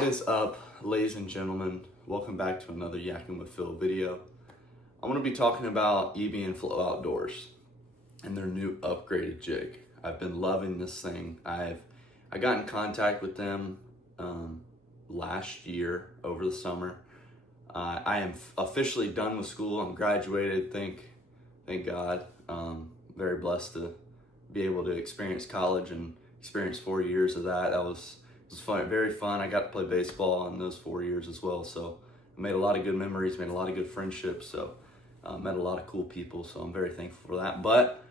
What is up, ladies and gentlemen? Welcome back to another Yaking with Phil video. I'm going to be talking about EBB N FLOW Outdoors and their new upgraded jig. I've been loving this thing. I got in contact with them last year over the summer. I am officially done with school. I'm graduated. Thank God. Very blessed to be able to experience college and experience 4 years of that. It was fun, very fun. I got to play baseball in those 4 years as well. So I made a lot of good memories, made a lot of good friendships. So met a lot of cool people. So I'm very thankful for that. But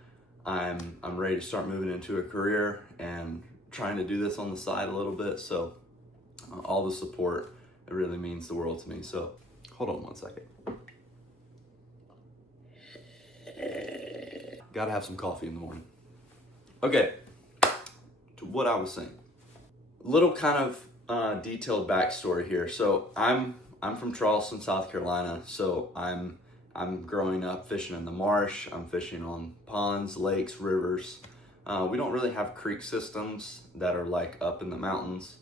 I'm ready to start moving into a career and trying to do this on the side a little bit. So all the support, it really means the world to me. So hold on one second. Gotta have some coffee in the morning. Okay, to what I was saying. Little kind of detailed backstory here. So I'm from Charleston, South Carolina. So I'm growing up fishing in the marsh. I'm fishing on ponds, lakes, rivers. We don't really have creek systems that are like up in the mountains,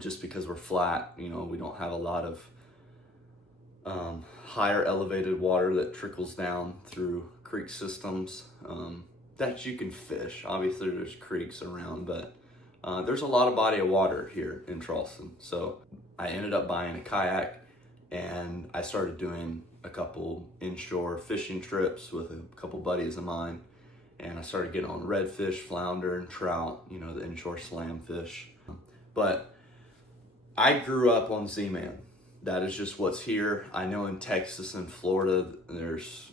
just because we're flat. You know, we don't have a lot of higher elevated water that trickles down through creek systems that you can fish. Obviously there's creeks around, but there's a lot of body of water here in Charleston. So I ended up buying a kayak and I started doing a couple inshore fishing trips with a couple buddies of mine. And I started getting on redfish, flounder, and trout, you know, the inshore slam fish. But I grew up on Z-Man. That is just what's here. I know in Texas and Florida, there's,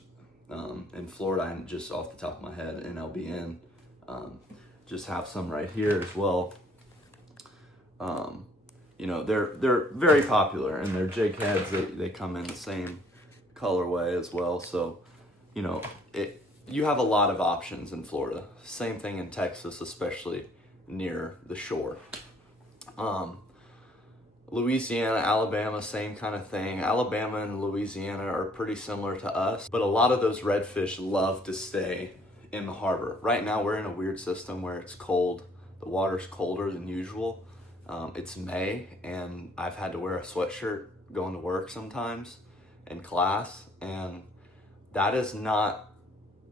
in Florida, I'm just off the top of my head, NLBN. Just have some right here as well. You know, they're very popular, and their jig heads, they come in the same colorway as well. So, you know, you have a lot of options in Florida. Same thing in Texas, especially near the shore. Louisiana, Alabama, same kind of thing. Alabama and Louisiana are pretty similar to us, but a lot of those redfish love to stay in the harbor. Right now we're in a weird system where it's cold. The water's colder than usual. It's May and I've had to wear a sweatshirt going to work sometimes in class, and that is not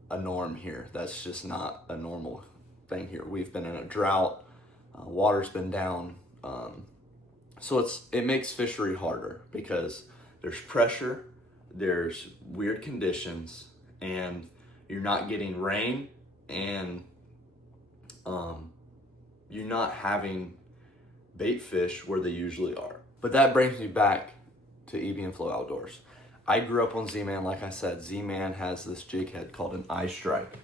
a norm here. That's just not a normal thing here. We've been in a drought, water's been down, so it makes fishery harder because there's pressure, there's weird conditions, and you're not getting rain, and you're not having bait fish where they usually are. But that brings me back to EBB N FLOW Outdoors. I grew up on Z-Man. Like I said, Z-Man has this jig head called an eye strike.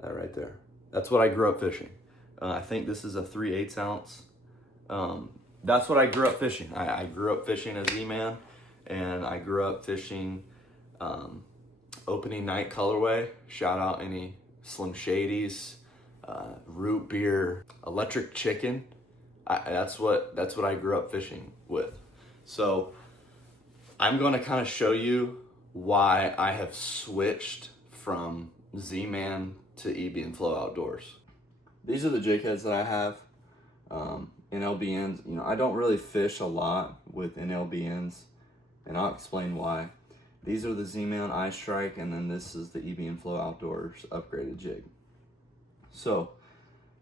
That right there. That's what I grew up fishing. I think this is a 3/8 ounce. That's what I grew up fishing. I grew up fishing a Z-Man, and I grew up fishing opening night colorway. Shout out any Slim Shadys, root beer, electric chicken. That's what I grew up fishing with. So I'm going to kind of show you why I have switched from Z-Man to EBB N FLOW Outdoors. These are the jig heads that I have. NLBNs, you know, I don't really fish a lot with NLBNs, and I'll explain why. These are the Z-Man eye strike, and then this is the EBB N FLOW Outdoors upgraded jig. So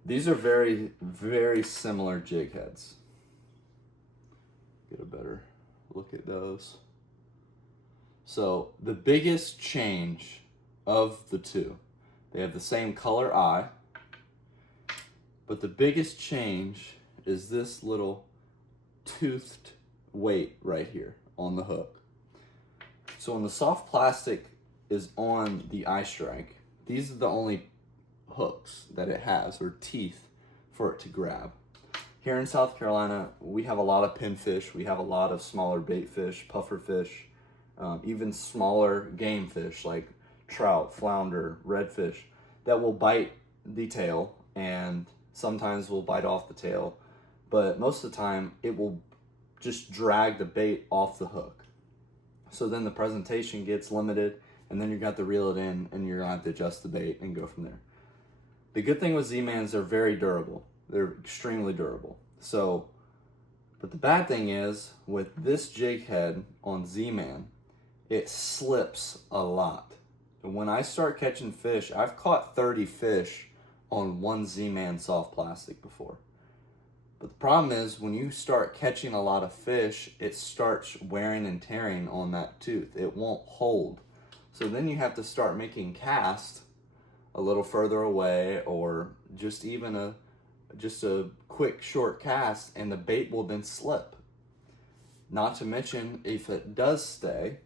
these are very, very similar jig heads. Get a better look at those. So the biggest change of the two, they have the same color eye, but the biggest change is this little toothed weight right here on the hook. So when the soft plastic is on the eye strike, these are the only hooks that it has, or teeth, for it to grab. Here in South Carolina, we have a lot of pinfish, we have a lot of smaller bait fish, puffer fish, even smaller game fish like trout, flounder, redfish, that will bite the tail, and sometimes will bite off the tail, but most of the time it will just drag the bait off the hook. So then the presentation gets limited, and then you got to reel it in, and you're gonna have to adjust the bait and go from there. The good thing with Z-Mans, they're very durable. They're extremely durable. So, but the bad thing is, with this jig head on Z-Man, it slips a lot. And when I start catching fish, I've caught 30 fish on one Z-Man soft plastic before. But the problem is, when you start catching a lot of fish, it starts wearing and tearing on that tooth. It won't hold. So then you have to start making casts a little further away, or just even a quick short cast, and the bait will then slip. Not to mention, if it does stay,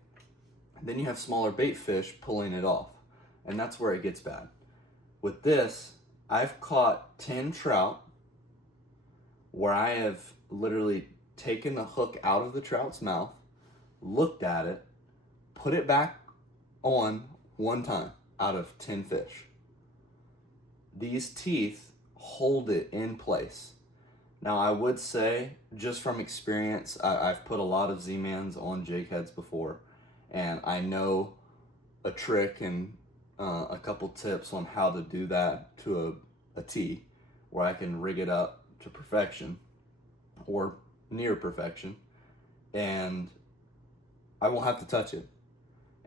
then you have smaller bait fish pulling it off, and that's where it gets bad. With this, I've caught 10 trout where I have literally taken the hook out of the trout's mouth, looked at it, put it back on one time out of 10 fish. These teeth hold it in place. Now, I would say, just from experience, I've put a lot of Z-Mans on jig heads before, and I know a trick and a couple tips on how to do that to a T, where I can rig it up to perfection or near perfection, and I won't have to touch it.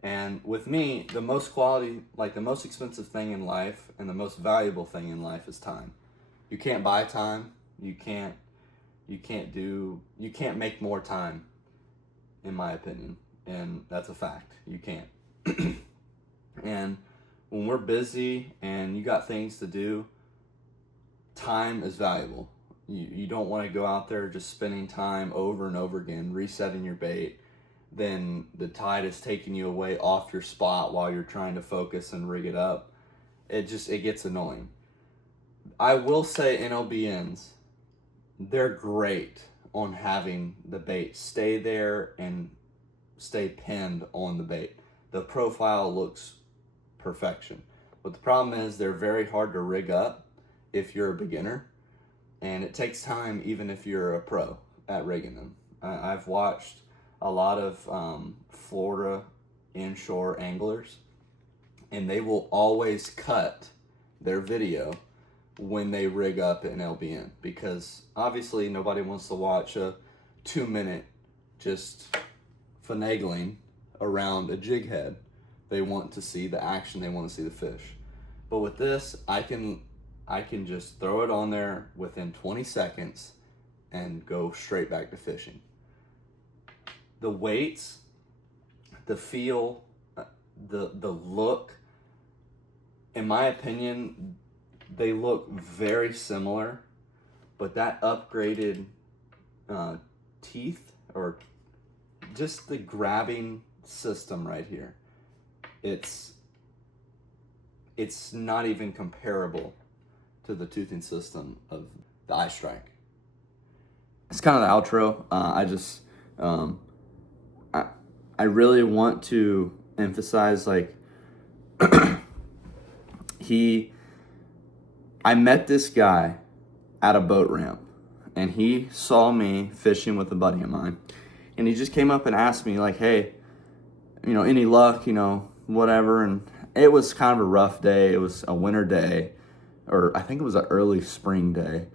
And with me, the most quality, like the most expensive thing in life and the most valuable thing in life is time. You can't buy time. You can't make more time, in my opinion. And that's a fact. You can't. And when we're busy and you got things to do, time is valuable. You don't want to go out there just spending time over and over again, resetting your bait. Then the tide is taking you away off your spot while you're trying to focus and rig it up. It gets annoying. I will say NLBNs, they're great on having the bait stay there and stay pinned on the bait. The profile looks perfection. But the problem is they're very hard to rig up if you're a beginner, and it takes time even if you're a pro at rigging them. I've watched a lot of Florida inshore anglers, and they will always cut their video when they rig up an LBN, because obviously nobody wants to watch a 2-minute just finagling around a jig head. They want to see the action, they want to see the fish. But with this, I can just throw it on there within 20 seconds and go straight back to fishing. The weights, the feel, the look, in my opinion, they look very similar, but that upgraded teeth, or just the grabbing system right here, it's not even comparable to the toothing system of the iStrike. It's kind of the outro. I really want to emphasize, like, I met this guy at a boat ramp, and he saw me fishing with a buddy of mine, and he just came up and asked me, like, hey, any luck, whatever. And it was kind of a rough day. It was a winter day, or I think it was an early spring day.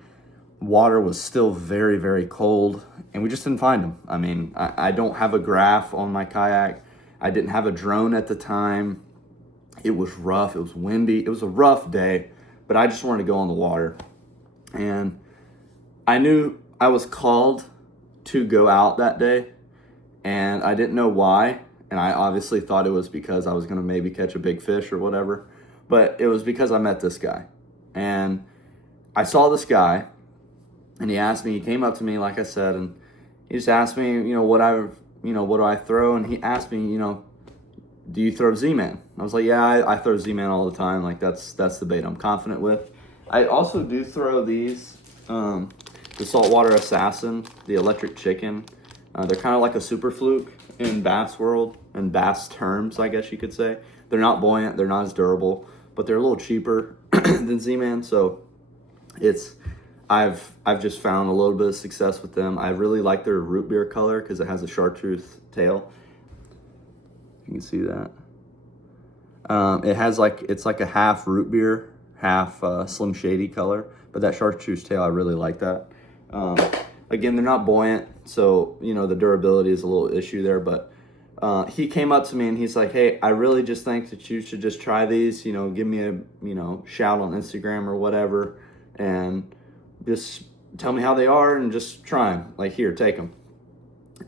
Water was still very, very cold, and we just didn't find him. I mean, I don't have a graph on my kayak. I didn't have a drone at the time. It was rough. It was windy. It was a rough day, but I just wanted to go on the water. And I knew I was called to go out that day, and I didn't know why. And I obviously thought it was because I was going to maybe catch a big fish or whatever, but it was because I met this guy. And I saw this guy, and he came up to me, like I said, and he just asked me, what do I throw? And he asked me, do you throw Z-Man? I was like, yeah, I throw Z-Man all the time. Like, that's the bait I'm confident with. I also do throw these, the Saltwater Assassin, the electric chicken. They're kind of like a super fluke in bass world, and bass terms, I guess you could say. They're not buoyant, they're not as durable, but they're a little cheaper than Z-Man. So I've just found a little bit of success with them. I really like their root beer color because it has a chartreuse tail. You can see that. It's like a half root beer half Slim Shady color, but that chartreuse tail, I really like that. Again, they're not buoyant, so you know the durability is a little issue there, but he came up to me and he's like, hey, I really just think that you should just try these, you know, give me a, you know, shout on Instagram or whatever, and just tell me how they are and just try them. Like, here, take them.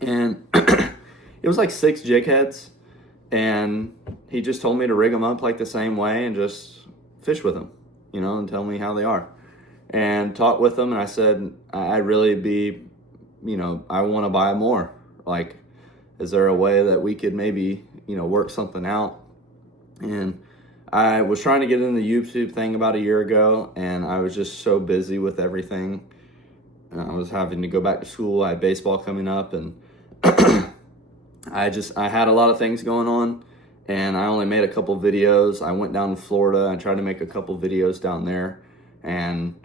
And it was like 6 jig heads, and he just told me to rig them up like the same way and just fish with them, you know, and tell me how they are. And talked with them, and I said, I'd really be, you know, I want to buy more. Like, is there a way that we could maybe, you know, work something out? And I was trying to get in the YouTube thing about a year ago, and I was just so busy with everything. And I was having to go back to school. I had baseball coming up, and I had a lot of things going on, and I only made a couple videos. I went down to Florida. I tried to make a couple videos down there, and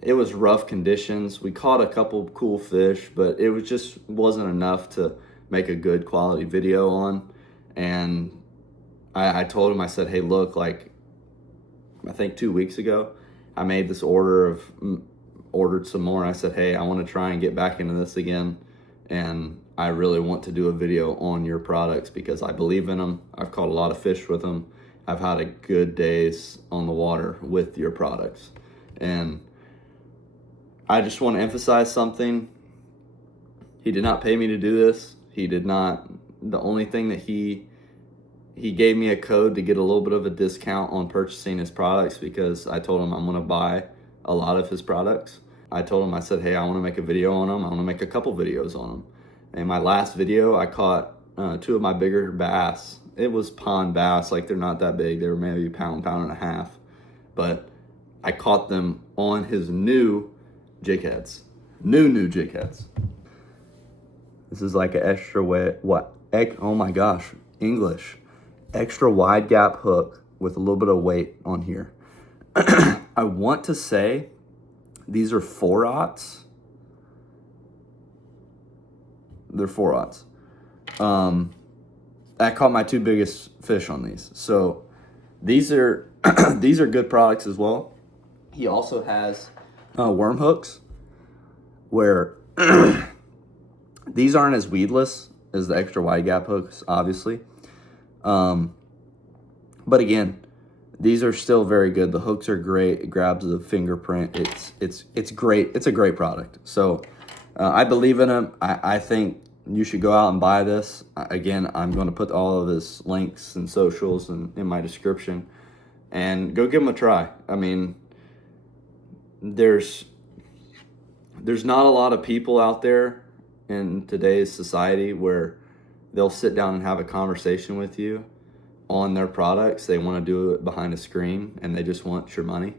it was rough conditions. We caught a couple cool fish, but it was just wasn't enough to make a good quality video on. And I told him, I said, hey, look, like, I think 2 weeks ago, I made this ordered some more. I said, hey, I want to try and get back into this again, and I really want to do a video on your products because I believe in them. I've caught a lot of fish with them. I've had a good days on the water with your products. And I just want to emphasize something. He did not pay me to do this. He did not. The only thing that he gave me a code to get a little bit of a discount on purchasing his products, because I told him I'm going to buy a lot of his products. I told him, I said, hey, I want to make a video on them. I want to make a couple videos on them. In my last video, I caught 2 of my bigger bass. It was pond bass, like they're not that big. They were maybe a pound and a half. But I caught them on his new jig heads. New jig heads. This is like an extra wet, oh my gosh, English. Extra wide gap hook with a little bit of weight on here. I want to say these are 4/0. They're 4/0. I caught my 2 biggest fish on these. So these are these are good products as well. He also has worm hooks where these aren't as weedless as the extra wide gap hooks, obviously. But again, these are still very good. The hooks are great. It grabs the fingerprint. It's great. It's a great product. So I believe in him. I think you should go out and buy this. Again, I'm going to put all of his links and socials in my description, and go give him a try. I mean, there's not a lot of people out there in today's society where they'll sit down and have a conversation with you on their products. They want to do it behind a screen, and they just want your money.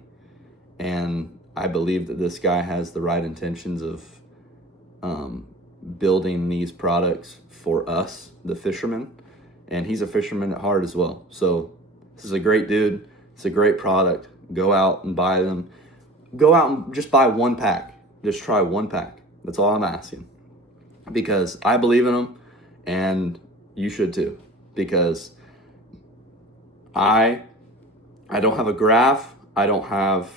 And I believe that this guy has the right intentions of building these products for us, the fishermen. And he's a fisherman at heart as well. So this is a great dude. It's a great product. Go out and buy them. Go out and just buy 1 pack. Just try 1 pack. That's all I'm asking. Because I believe in them, and you should too. Because I don't have a graph. I don't have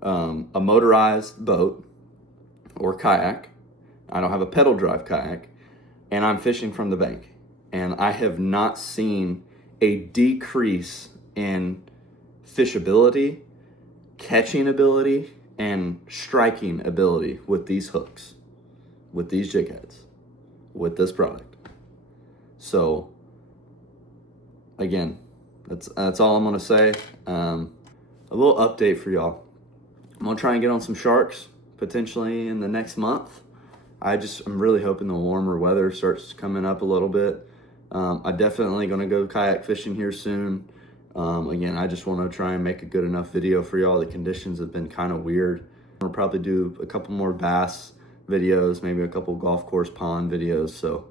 a motorized boat or kayak. I don't have a pedal drive kayak, and I'm fishing from the bank. And I have not seen a decrease in fishability, catching ability, and striking ability with these hooks, with these jig heads, with this product. So again, that's all I'm gonna say. A little update for y'all. I'm gonna try and get on some sharks potentially in the next month. I'm really hoping the warmer weather starts coming up a little bit. I'm definitely gonna go kayak fishing here soon. Again, I just want to try and make a good enough video for y'all. The conditions have been kind of weird. I'll probably do a couple more bass videos, maybe a couple golf course pond videos. So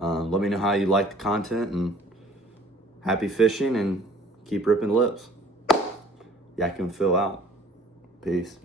let me know how you like the content, and happy fishing, and keep ripping lips. Yaking FLOW out. Peace.